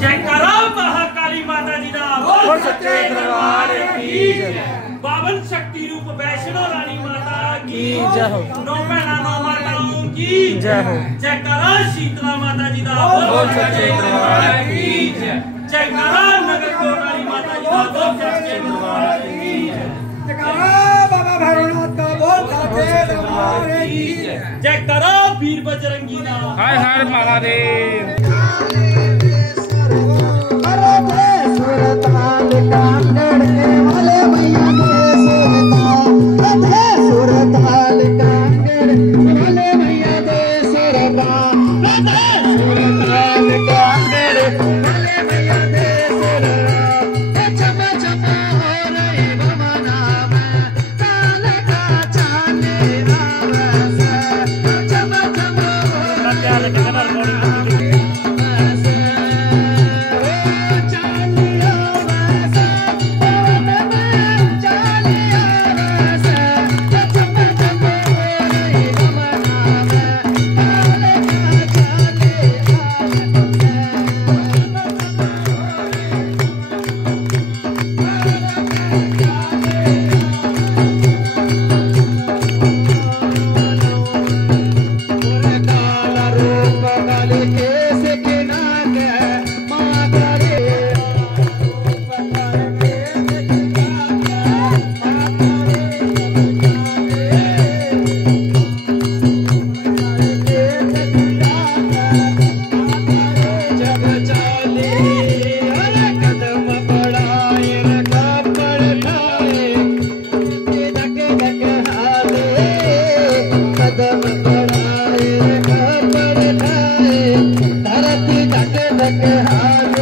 जयकारा महाकाली माता जी दा बोल सच्चे दरबार की जय। बावन शक्ति रूप वैष्णो रानी माता की जय हो। नौ बहना नौ माताओं की जय हो। जयकारा शीतला माता जी दा बोल सच्चे दरबार की जय। जयकारा नगर कोराली माता जी दा बोल सच्चे दरबार की जय। जयकारा बाबा भैरवनाथ का बोल सच्चे दरबार की जय। जयकारा वीर बजरंगी दा हर हर महादेव। सुरताल कांगड़ के वाले मैया के सुरताल कांगड़ वाले मैया के सुरताल कांगड़ वाले मैया के सुरताल चमा चमा हो रही भवना में ताल का चाले आवाज़ चमा चमा हो रही धरती धक धक हाल